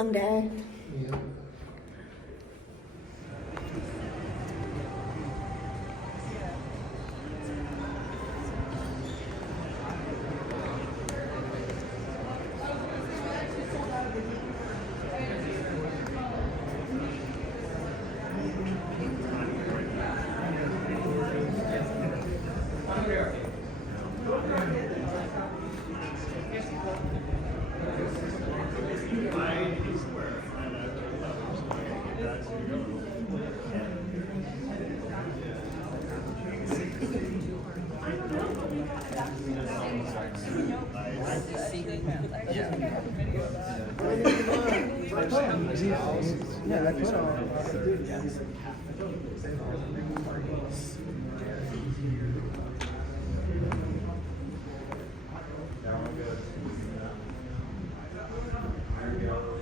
long day. Yeah.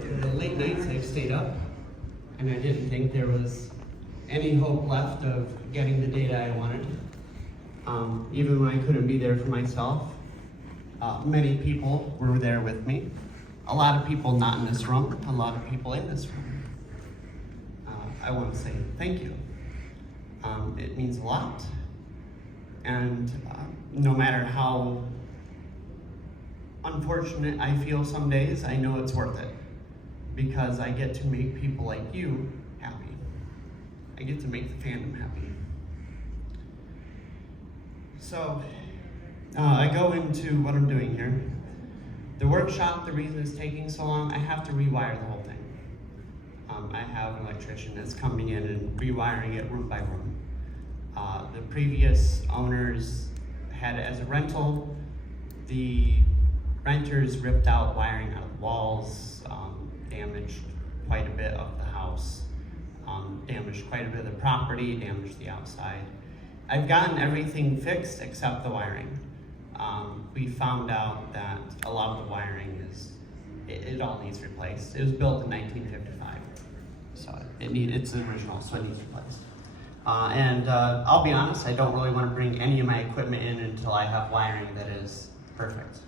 In the late nights, I stayed up, and I didn't think there was any hope left of getting the data I wanted. Even when I couldn't be there for myself, many people were there with me. A lot of people not in this room, a lot of people in this room. I want to say thank you. It means a lot. And no matter how unfortunate I feel some days, I know it's worth it. Because I get to make people like you happy. I get to make the fandom happy. So, I go into what I'm doing here. The workshop, the reason it's taking so long, I have to rewire the whole thing. I have an electrician that's coming in and rewiring it room by room. The previous owners had it as a rental. The renters ripped out wiring out of the walls, damaged quite a bit of the house, damaged quite a bit of the property, damaged the outside. I've gotten everything fixed except the wiring. We found out that a lot of the wiring it all needs replaced. It was built in 1955, so it's the original, so it needs replaced. I'll be honest, I don't really want to bring any of my equipment in until I have wiring that is perfect.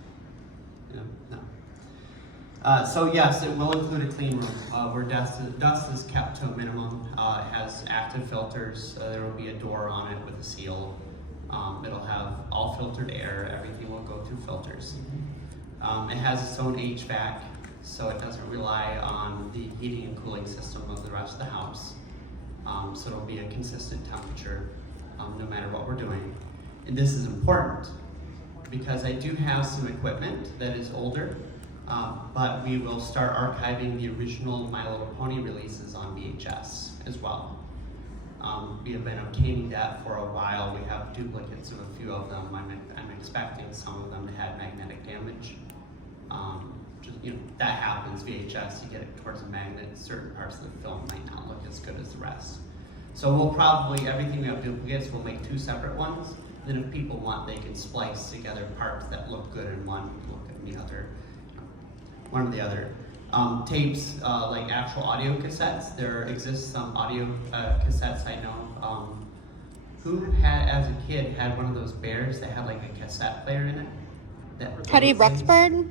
No. So yes, it will include a clean room where dust is kept to a minimum. It has active filters. There will be a door on it with a seal. It'll have all filtered air. Everything will go through filters. It has its own HVAC, so it doesn't rely on the heating and cooling system of the rest of the house. So it'll be a consistent temperature no matter what we're doing. And this is important because I do have some equipment that is older, but we will start archiving the original My Little Pony releases on VHS as well. We have been obtaining that for a while. We have duplicates of a few of them. I'm expecting some of them to have magnetic damage. That happens. VHS, you get it towards a magnet. Certain parts of the film might not look as good as the rest. So we'll probably, everything we have duplicates, we'll make 2 separate ones. Then if people want, they can splice together parts that look good in one, look in the other, one or the other. Tapes, like actual audio cassettes, there exists some audio cassettes I know. Who had, as a kid, had one of those bears that had like a cassette player in it? Teddy Ruxpert?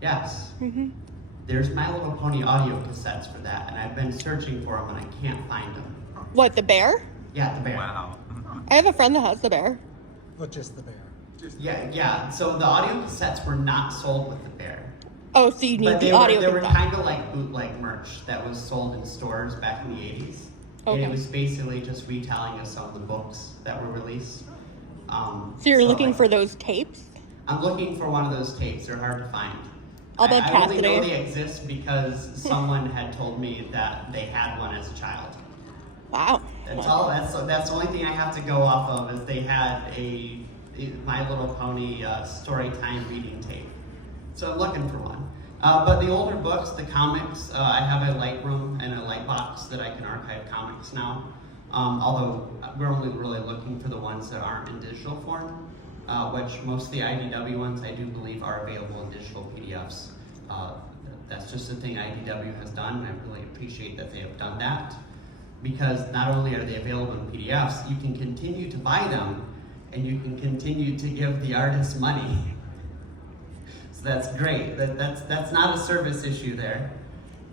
Yes. Mm-hmm. There's My Little Pony audio cassettes for that, and I've been searching for them and I can't find them. What, the bear? Yeah, the bear. Wow. I have a friend that has the bear. Not just the bear. Yeah. So the audio cassettes were not sold with the bear. Oh, so you need But the audio they were cassette. kind of like bootleg merch that was sold in stores back in the 80s. Okay. And it was basically just retelling of some of the books that were released. So you're looking for those tapes? I'm looking for one of those tapes. They're hard to find. I'll bet I only know Cassidy. they exist because someone had told me that they had one as a child. Wow. That's all. That's the only thing I have to go off of is they had a My Little Pony story time reading tape. So I'm looking for one. But the older books, the comics, I have a Lightroom and a Lightbox that I can archive comics now. Although we're only really looking for the ones that aren't in digital form, which most of the IDW ones I do believe are available in digital PDFs. That's just the thing IDW has done, and I really appreciate that they have done that. Because not only are they available in PDFs, you can continue to buy them, and you can continue to give the artist money. So that's great. That's not a service issue there.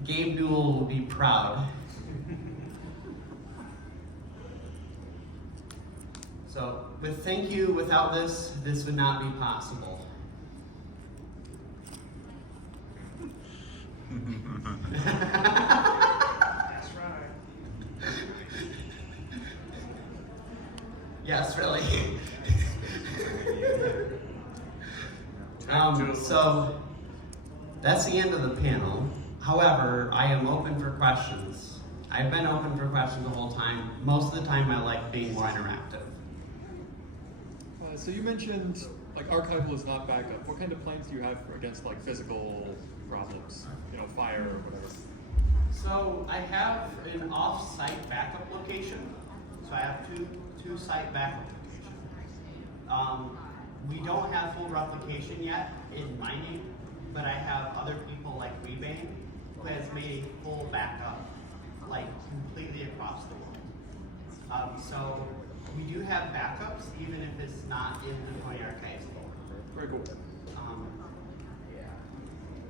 Gabe Newell will be proud. So, with thank you, without this would not be possible. That's right. Yes, really. So, that's the end of the panel. However, I am open for questions. I've been open for questions the whole time. Most of the time I like being more interactive. So you mentioned like archival is not backup. What kind of plans do you have against like physical problems? You know, fire or whatever. So I have an off-site backup location. So I have two site backup locations. We don't have full replication yet in my name, but I have other people like Rebane who has made a full backup, like completely across the world. So we do have backups, even if it's not in the Toy Archives folder. Very cool.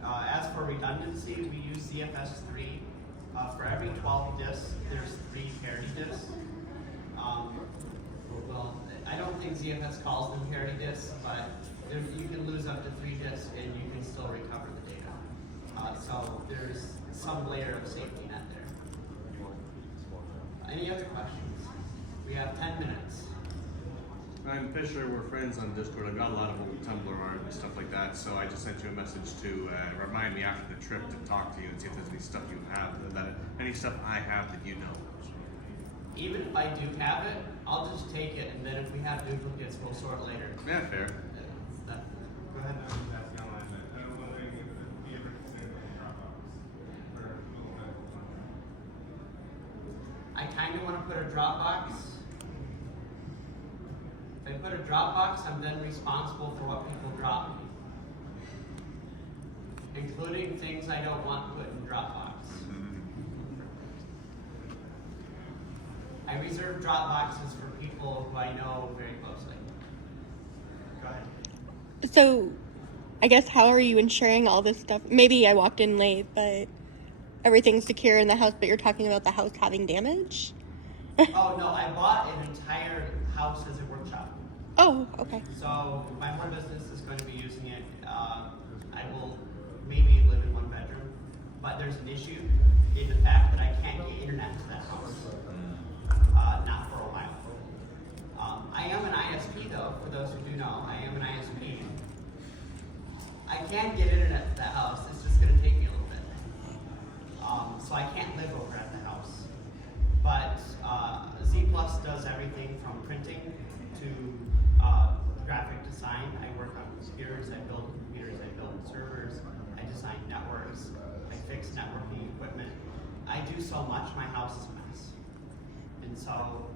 As for redundancy, we use ZFS3. For every 12 disks, there's 3 parity disks. Well, I don't think ZFS calls them parity disks, but you can lose up to 3 disks and you can still recover the data. So there's some layer of safety net there. Any other questions? We have 10 minutes. I'm Fisher, we're friends on Discord. I've got a lot of old Tumblr art and stuff like that, so I just sent you a message to remind me after the trip to talk to you and see if there's any stuff you have, any stuff I have that you know. Even if I do have it, I'll just take it, and then if we have duplicates, we'll sort later. Yeah, fair. Go ahead. I kind of want to put a Dropbox. If I put a Dropbox, I'm then responsible for what people drop me, including things I don't want put in Dropbox. I reserve Dropboxes for people who I know very closely. Go ahead. So, I guess how are you ensuring all this stuff? Maybe I walked in late, but everything's secure in the house, but you're talking about the house having damage? Oh, no, I bought an entire house as a workshop. Oh, okay. So my home business is going to be using it. I will maybe live in 1 bedroom, but there's an issue in the fact that I can't get internet to that house. Not for a while. I am an ISP though, for those who do know. I am an ISP. I can get internet to that house, it's just going to take me a little bit. So I can't live over at the house. But Z Plus does everything from printing to graphic design. I work on computers, I build servers, I design networks, I fix networking equipment. I do so much, my house is a mess. And so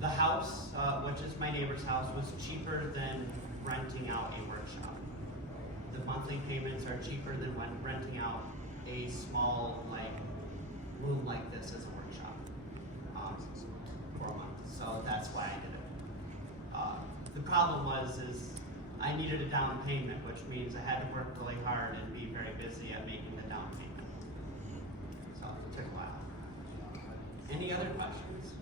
the house, which is my neighbor's house, was cheaper than renting out a workshop. The monthly payments are cheaper than when renting out a small room like this as a workshop for a month. So that's why I did it. The problem is I needed a down payment, which means I had to work really hard and be very busy at making the down payment. So it took a while. Any other questions?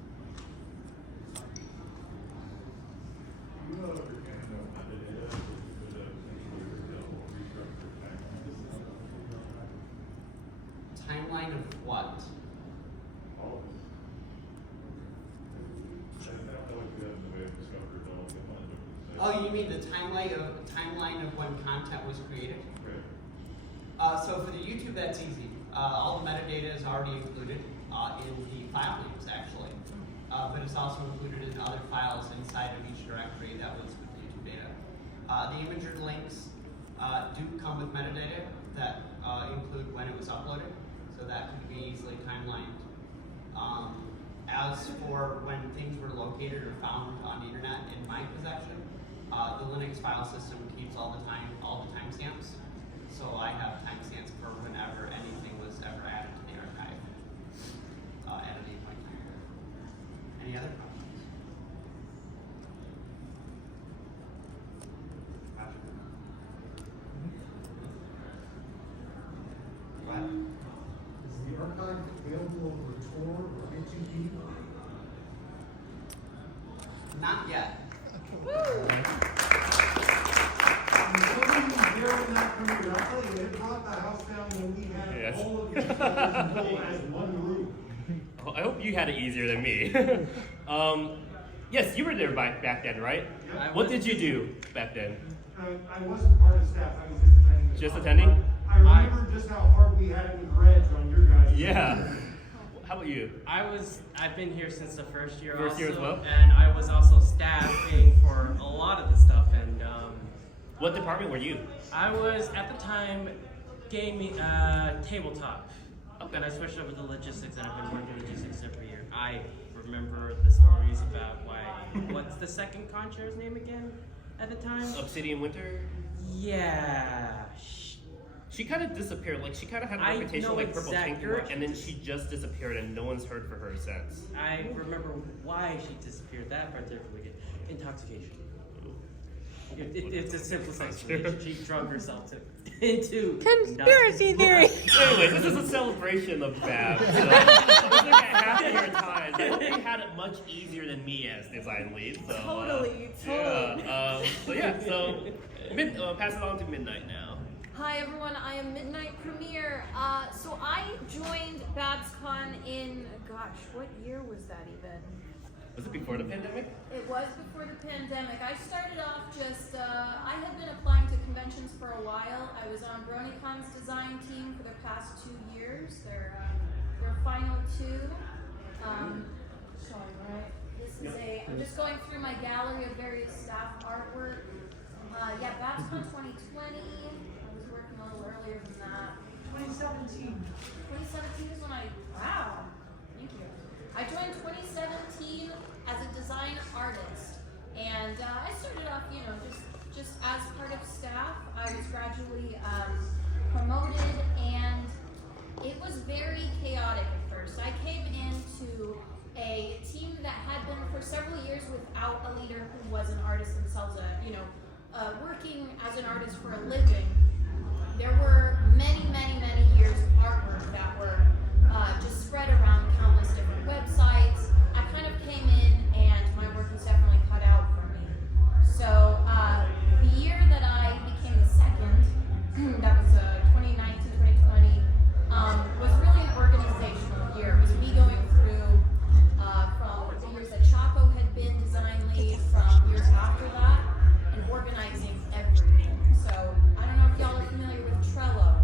Timeline of what? Oh, you mean the timeline of when content was created? So for the YouTube, that's easy. All the metadata is already included in the file names, actually. But it's also included in other files inside of each directory that was with the YouTube data. The imager links do come with metadata that include when it was uploaded, so that could be easily timelined. As for when things were located or found on the internet in my possession, the Linux file system keeps all the timestamps. So I have timestamps for whenever anything was ever added to the archive at any point in time. Any other questions? Go ahead. over a tour or itching feet? Not yet. I'll tell you, it brought the house down when we had Yes. all of these built as one room. Oh, I hope you had it easier than me. Yes, you were there back then, right? Yeah. What did you do back then? I wasn't part of staff, I was just attending. the Just talk. attending? I remember just how hard we had it with Reg on your guys'. Yeah. How about you? I've been here since the first year. First year as well? And I was also staffing for a lot of the stuff. And What department were you? I was at the time gaming tabletop. Then I switched over to logistics, and I've been working logistics every year. I remember the stories about what's the second Conchair's name again at the time? Obsidian Winter? Yeah. She kind of disappeared. Like, she kind of had a I reputation know like Purple exactly Tinker, what and then she just disappeared, and no one's heard for her since. I remember why she disappeared. That particularly intoxication. It's a simplest explanation. She drug herself into Conspiracy theory. Anyway, this is a celebration of Bab. So it's like a happier time. I hope you had it much easier than me as design lead. So, Totally. Pass it on to Midnight now. Hi everyone, I am Midnight Premiere. So I joined BABSCON in, gosh, what year was that even? Was it before the pandemic? It was before the pandemic. I started off I had been applying to conventions for a while. I was on BronyCon's design team for the past 2 years. Their final two. Showing right. This is I'm just going through my gallery of various staff artwork. BABSCON 2020. I was working a little earlier than that. 2017. 2017 is when wow. Thank you. I joined 2017 as a design artist, and I started off, just as part of staff. I was gradually promoted, and it was very chaotic at first. I came into a team that had been for several years without a leader who was an artist themselves, working as an artist for a living. There were many, many, many years of artwork that were just spread around countless different websites. I kind of came in, and my work was definitely cut out for me. So the year that I became the second, that was 2019, 2020, was really an organizational year. It was me going through from the years that Chaco had been design lead, from years after that, and organizing everything. So I don't know if y'all are familiar with Trello,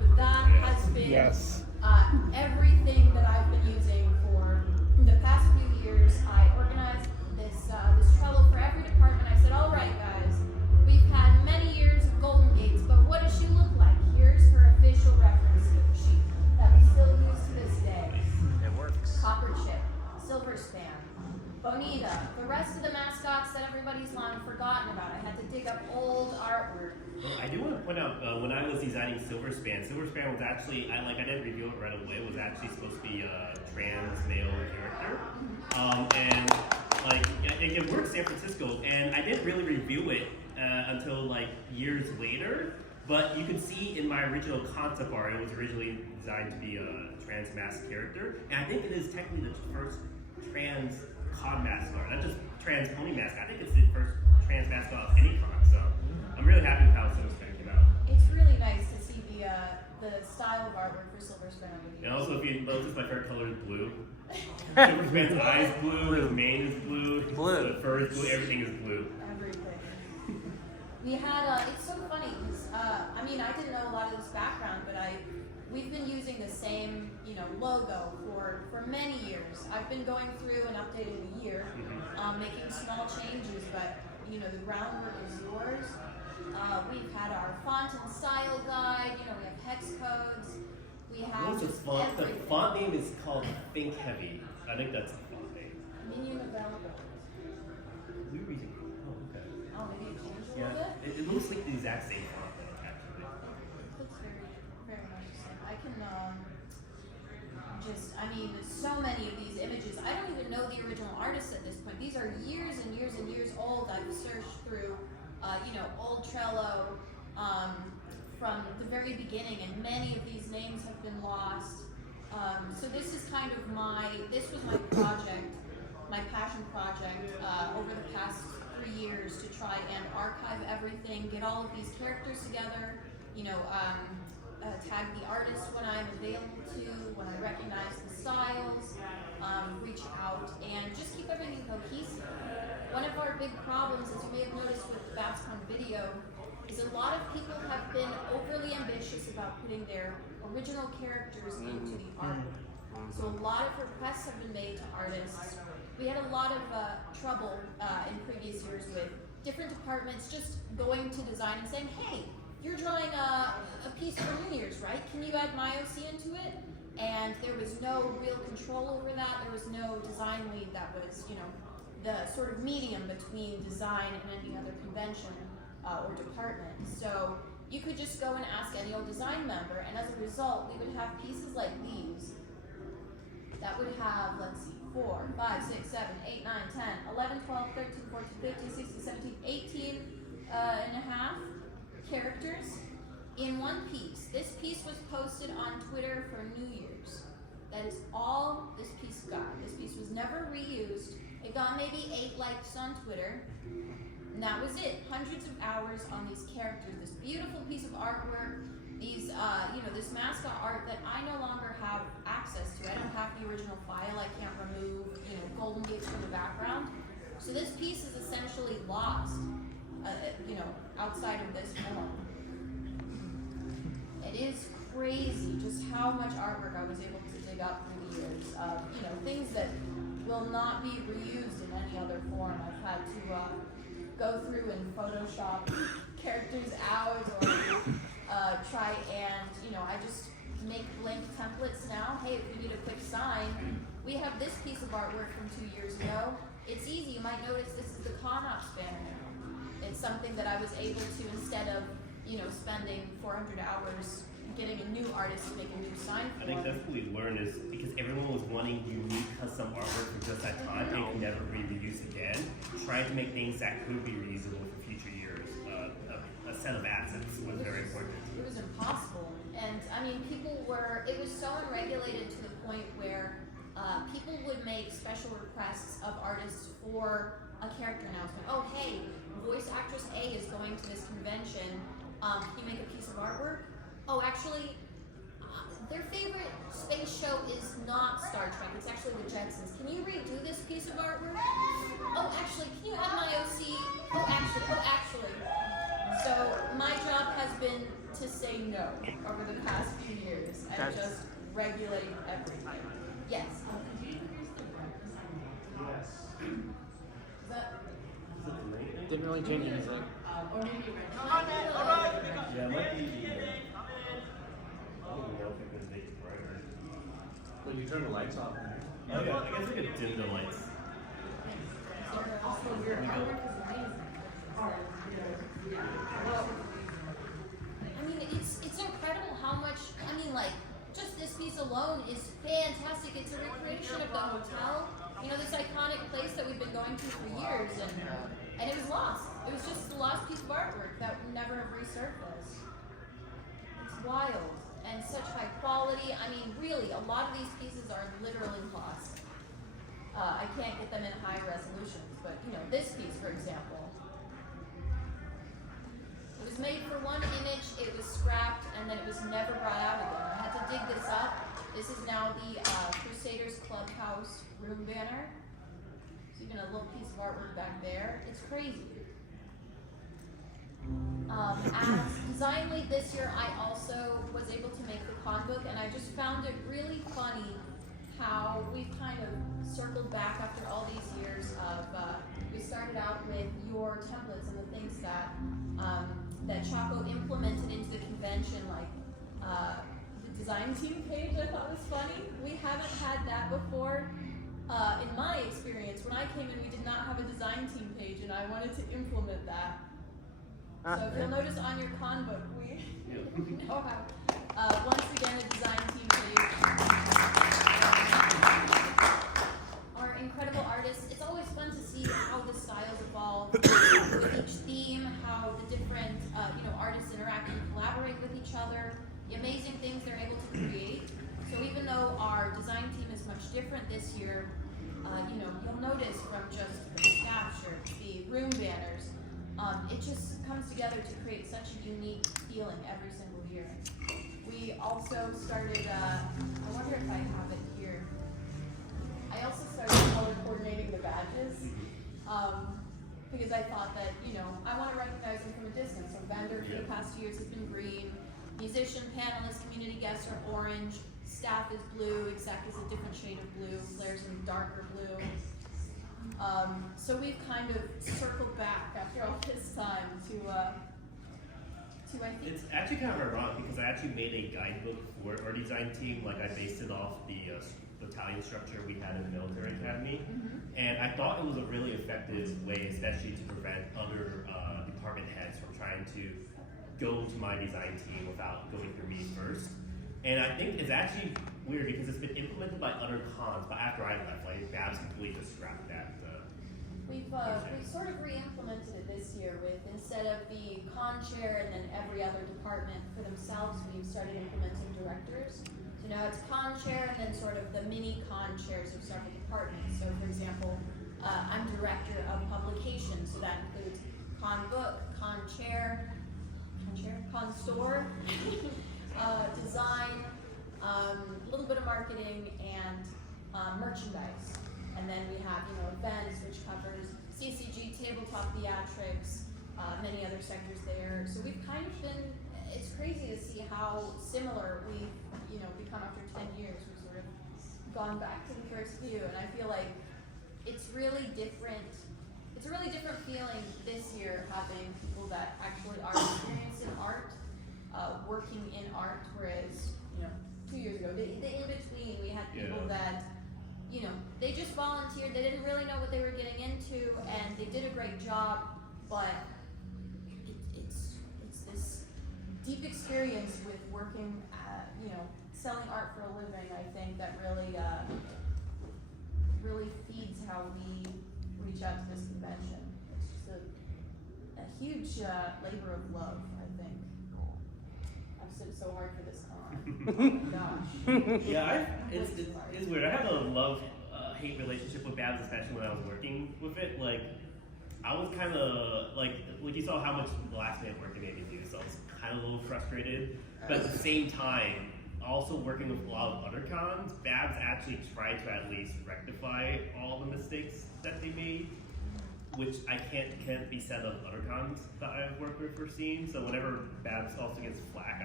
but that has been everything that I've been using for the past few years. I organized this Trello for every department. I said, all right, guys, we've had many years of Golden Gates, but what does she look like? Here's her official reference sheet that we still use to this day. It works. Copper Chip, Silver Span, Bonita, the rest of the mascots that everybody's long forgotten about. I had to dig up old artwork. Well, I do want to point out when I was designing Silverspan was actually I didn't reveal it right away. It was actually supposed to be a trans male character, and it worked San Francisco, and I didn't really review it until years later. But you can see in my original concept art, it was originally designed to be a trans mask character, and I think it is technically the first trans con mascot, not just trans pony mascot. I think it's the first trans mascot of any con. So I'm really happy with how Silverspan came out. It's really nice to see the style of artwork for Silverspan. And also, if you notice, my favorite color is blue. Silverspan's eyes blue, his mane is blue, the fur is blue, everything is blue. Everything. We had, it's so funny, because, I didn't know a lot of this background, but we've been using the same, logo for many years. I've been going through and updating the year, making small changes, but, the groundwork is yours. We've had our font and style guide, we have hex codes, we have What's the font? The font name is called Think Heavy. I think that's the font name. Minion available. We're using Oh, okay. Oh, maybe it changed a little bit? It looks like the exact same font, though, actually. Looks very, very much the same. I can so many of these images. I don't even know the original artists at this point. These are years and years and years old. I've searched through, old Trello from the very beginning, and many of these names have been lost. So this is kind of this was my project, my passion project over the past 3 years to try and archive everything, get all of these characters together, you know, tag the artist when I'm available to, when I recognize the styles, reach out, and just keep everything cohesive. One of our big problems, as you may have noticed with the BABSCON video, is a lot of people have been overly ambitious about putting their original characters into the art. So a lot of requests have been made to artists. We had a lot of trouble in previous years with different departments just going to design and saying, hey, you're drawing a piece for New Year's, right? Can you add my OC into it? And there was no real control over that. There was no design lead that was, you know, the sort of medium between design and any other convention or department. So you could just go and ask any old design member, and as a result, we would have pieces like these that would have, let's see, 4, 5, 6, 7, 8, 9, 10, 11, 12, 13, 14, 15, 16, 17, 18 and a half characters in one piece. This piece was posted on Twitter for New Year's. That is all this piece got. This piece was never reused. It got maybe 8 likes on Twitter, and that was it. Hundreds of hours on these characters. This beautiful piece of artwork, these, you know, this mascot art that I no longer have access to. I don't have the original file. I can't remove, you know, Golden Gates from the background. So this piece is essentially lost, you know, outside of this form. It is crazy just how much artwork I was able to dig up through the years. You know, things that will not be reused in any other form. I've had to go through and Photoshop characters out, or try and, you know, I just make blank templates now. Hey, if we need a quick sign, we have this piece of artwork from 2 years ago. It's easy. You might notice this is the Con-Ops banner. It's something that I was able to, instead of, you know, spending 400 hours getting a new artist to make a new sign for. I think that's what we learned is because everyone was wanting unique custom artwork for just that time and could never be reused again, trying to make things that could be reusable for future years. A set of assets was very important. It was impossible. And I mean, it was so unregulated to the point where people would make special requests of artists for a character announcement. Oh, hey, voice actress A is going to this convention. Can you make a piece of artwork? Oh, actually, their favorite space show is not Star Trek. It's actually the Jetsons. Can you redo this piece of artwork? Oh, actually, can you add my OC? Oh, actually. So my job has been to say no over the past few years and just regulate everything. Yes. Didn't really change anything. Yeah, it might be. I don't know if it could make it brighter. But you turn the lights off. Oh, yeah, I guess we could dim the lights. I mean, it's incredible how much, I mean, like, just this piece alone is fantastic. It's a recreation of the hotel. You know, this iconic place that we've been going to for years, and it was lost. It was just a lost piece of artwork that would never have resurfaced. It's wild, and such high quality. I mean, really, a lot of these pieces are literally lost. I can't get them in high resolutions, but, you know, this piece, for example, it was made for one image, it was scrapped, and then it was never brought out again. I had to dig this up. This is now the Crusaders Clubhouse room banner. There's even a little piece of artwork back there. It's crazy. As design lead this year, I also was able to make the con book, and I just found it really funny how we've kind of circled back after all these years of, we started out with your templates and the things that that Chaco implemented into the convention, like the design team page. I thought was funny. We haven't had that before. In my experience, when I came in, we did not have a design team page, and I wanted to implement that. So if you'll notice on your con book, we once again a design team page. Our incredible artists. It's always fun to see how the styles evolve with each theme, how the different artists interact and collaborate with each other, the amazing things they're able to create. So even though our design team is much different this year, you'll notice from just the staff shirts, the room banners, it just comes together to create such a unique feeling every single year. We also started, I wonder if I have it here. I also started color coordinating the badges, because I thought that, I want to recognize them from a distance. So vendor for the past 2 years has been green, musician, panelists, community guests are orange, staff is blue, exec is a different shade of blue, Claire's in darker blue. So we've kind of circled back after all this time to I think. It's actually kind of ironic because I actually made a guidebook for our design team. Like I based it off the battalion structure we had in the military academy, and I thought it was a really effective way, especially to prevent other department heads from trying to go to my design team without going through me first. And I think it's actually weird because it's been implemented by other cons, but after I left, like Babs completely just scrapped that. We've sort of re-implemented it this year with, instead of the con chair and then every other department for themselves, we've started implementing directors. So now it's con chair and then sort of the mini con chairs of several departments. So for example, I'm director of publications, so that includes con book, con store, design, a little bit of marketing, and merchandise. And then we have, events, which covers CCG, tabletop theatrics, many other sectors there. So we've kind of been, it's crazy to see how similar we've, become after 10 years. We've sort of gone back to the first few, and I feel like it's really different. It's a really different feeling this year having people that actually are experienced in art, working in art, whereas, 2 years ago, the in-between, we had people that, they just volunteered, they didn't really know what they were getting into, and they did a great job, but it's this deep experience with working, selling art for a living, I think, that really feeds how we reach out to this convention. It's just a huge labor of love, I think. I've stood so hard for this con. Oh my gosh. Yeah, it's weird. I have a love-hate relationship with Babs, especially when I was working with it. Like, I was kind of, like you saw how much last minute work it made me do, so I was kind of a little frustrated. But at the same time, also working with a lot of other cons, Babs actually tried to at least rectify all the mistakes that they made, which I can't be said of other cons that I've worked with or seen. So whenever Babs also gets flack,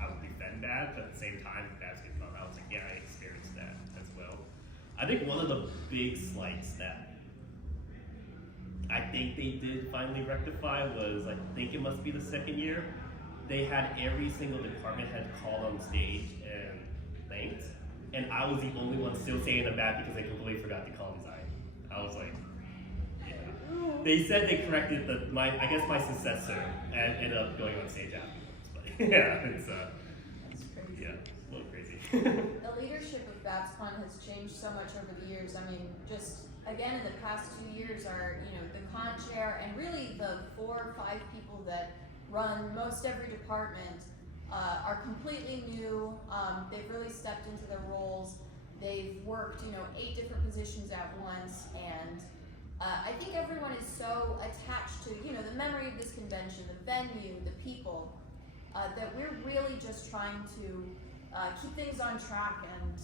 I would defend Babs, but at the same time, Babs gets fun. I was like, yeah, I experienced that as well. I think one of the big slights that I think they did finally rectify was, I think it must be the second year, they had every single department head called on stage and thanked, and I was the only one still saying the back because they completely forgot to call design. I was like, yeah. They said they corrected my successor and ended up going on stage afterwards, but yeah, it's yeah, a little crazy. The leadership of BABSCON has changed so much over the years. I mean, just again in the past 2 years, our the con chair and really the 4 or 5 people that run most every department are completely new. They've really stepped into their roles. They've worked 8 different positions at once, and I think everyone is so attached to the memory of this convention, the venue, the people, that we're really just trying to keep things on track and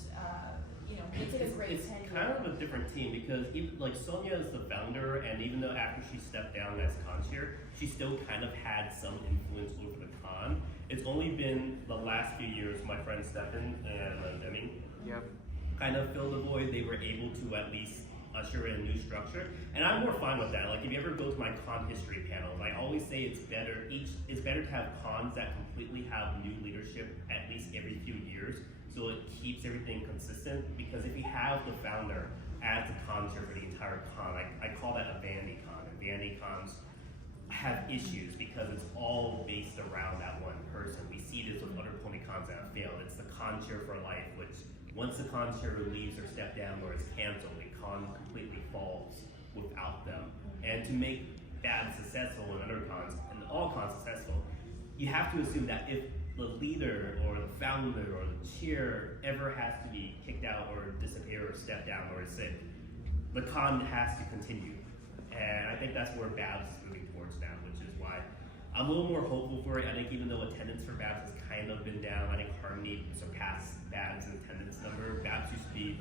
make it a great tenure. It's kind of a different team because even, like, Sonia is the founder, and even though after she stepped down as con chair, she still kind of had some influence over the con. It's only been the last few years my friend Stefan and Deming kind of filled the void. They were able to at least usher in a new structure, and I'm more fine with that. Like, if you ever go to my con history panels, I always say it's better to have cons that completely have new leadership at least every few years, so it keeps everything consistent. Because if you have the founder as the con chair for the entire con, I call that a vanity con, and vanity cons have issues because it's all based around that one person. We see this with other pony cons that have failed. It's the con chair for life, which once the con chair leaves or step down or is canceled, the con completely falls without them. And to make that successful and other cons, and all cons successful, you have to assume that if the leader or the founder or the chair ever has to be kicked out or disappear or step down or is sick, the con has to continue. And I think that's where BABS is moving towards now, which is why I'm a little more hopeful for it. I think even though attendance for BABS has kind of been down, I think Harmony surpassed BABS in attendance number. BABS used to be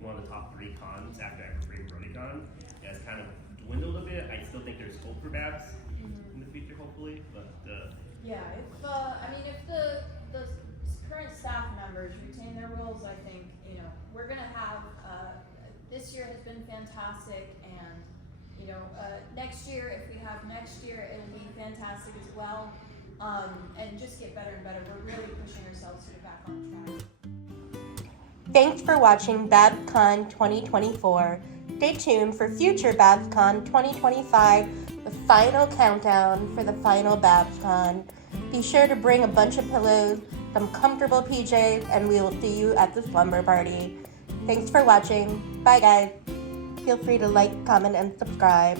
one of the top 3 cons after Evergreen BronyCon. Yeah, it's kind of dwindled a bit. I still think there's hope for BABS in the future, hopefully. But yeah, if the current staff members retain their roles, I think we're gonna have. This year has been fantastic, and next year, if we have next year, it'll be fantastic as well. And just get better and better. We're really pushing ourselves to get back on track. Thanks for watching BABSCON 2024. Stay tuned for future BABSCON 2025, the final countdown for the final BABSCON. Be sure to bring a bunch of pillows, some comfortable PJs, and we will see you at the slumber party. Thanks for watching. Bye, guys. Feel free to like, comment, and subscribe.